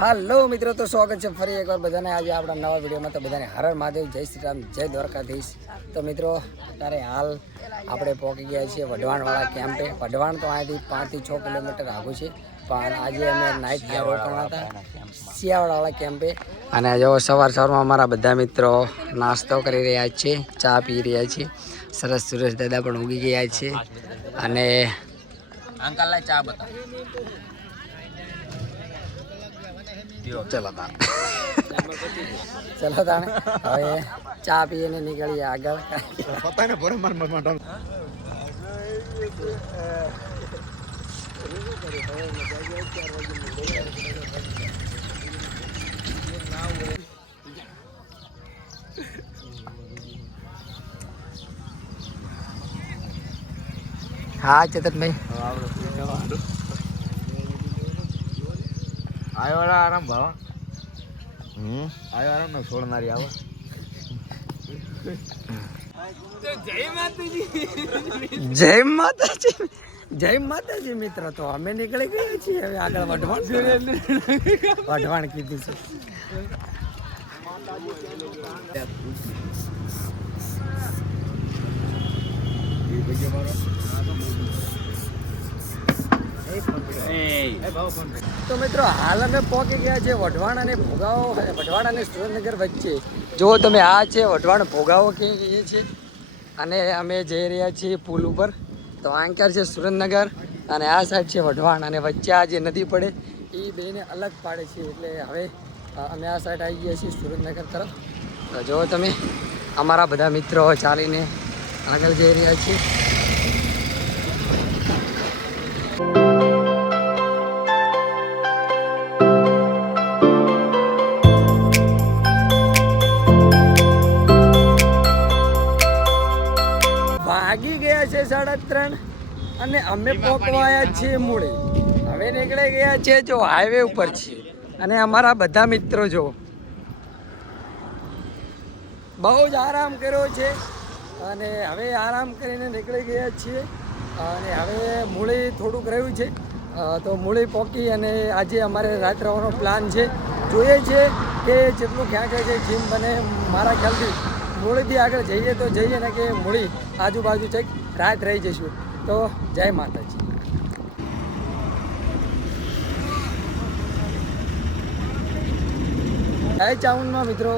હાલો મિત્રો, તો સ્વાગત છે ફરી એકવાર બધાને આજે આપણા નવા વિડીયોમાં. તો બધાને હર હર મહાદેવ, જય શ્રી રામ, જય દ્વારકાધીશ. તો મિત્રો અત્યારે હાલ આપણે પહોંચી ગયા છીએ વઢવાણવાળા કેમ્પે. વઢવાણ તો અહીંયાથી 5 થી 6 કિલોમીટર આગું છે, પણ આજે અમે નાઇટ ત્યાં રોકાણા હતા શિયાળાવાળા કેમ્પે. અને જો સવારમાં અમારા બધા મિત્રો નાસ્તો કરી રહ્યા છે, ચા પી રહ્યા છે. સરસ સુરેશ દાદા પણ ઉગી ગયા છે. અને અંકલ ચા બતાવો. ચલો તાણે હવે ચા પીને નીકળીએ આગળ. હા ચેતનભાઈ, આવ્યો આરામ ભાવ. આવ્યો આરામ ને છોડનારી આવો. જય માતાજી, જય માતાજી મિત્રો. તો અમે નીકળી ગયા છીએ હવે આગળ વઢવાણ કીધું છે. તો મિત્રો હાલ અમે પહોંચી ગયા છે વઢવાણ અને ભોગાવો, વઢવાણ અને સુરેન્દ્રનગર વચ્ચે. જો તમે આ છે વઢવાણ ભોગાવો કે એ છે, અને અમે જઈ રહ્યા છીએ પુલ ઉપર. તો આંકર છે સુરેન્દ્રનગર અને આ સાઈડ છે વઢવાણ, અને વચ્ચે આ જે નદી પડે એ બેને અલગ પાડે છે. એટલે હવે અમે આ સાઈડ આવી ગયા છીએ સુરેન્દ્રનગર તરફ. તો જો તમે અમારા બધા મિત્રો ચાલીને આગળ જઈ રહ્યા છીએ. વાગી ગયા છે 3:30 અને અમે પહોંચવાયા છીએ મૂળે. હવે નીકળી ગયા છે જો હાઈવે ઉપર છીએ, અને અમારા બધા મિત્રો જો બહુ જ આરામ કર્યો છે. અને હવે આરામ કરીને નીકળી ગયા છીએ. અને હવે મૂળી થોડુંક રહ્યું છે, તો મૂળી પહોંચી અને આજે અમારે રાત રહેવાનો પ્લાન છે. જોઈએ છે કે જેટલું ક્યાં ક્યાં છે જીમ બને. મારા ખ્યાલથી મૂળીથી આગળ જઈએ તો જઈએ ને કે મૂળી આજુબાજુ છે રાત રહી જઈશું. તો જય માતાજી. જય ચાઉનમાં મિત્રો.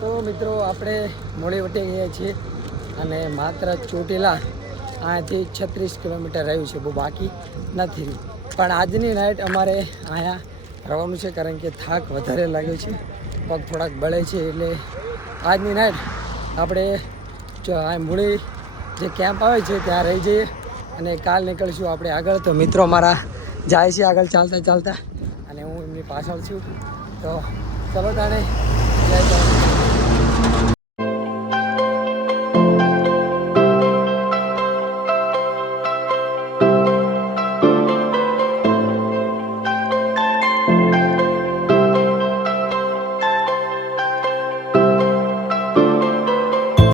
તો મિત્રો આપણે મૂળી વટી ગયા છીએ, અને માત્ર ચોટીલા અહીંયાથી 36 કિલોમીટર રહ્યું છે, બહુ બાકી નથી રહ્યું. પણ આજની નાઇટ અમારે અહીંયા રહેવાનું છે, કારણ કે થાક વધારે લાગ્યો છે, પગ થોડાક બળે છે. એટલે આજની નાઇટ આપણે મૂળી જે કેમ્પ આવે છે ત્યાં રહી જઈએ, અને કાલ નીકળીશું આપણે આગળ. તો મિત્રો મારા જાય છે આગળ ચાલતા ચાલતા, અને હું એમની પાછળ છું. તો ચલો તાણે જય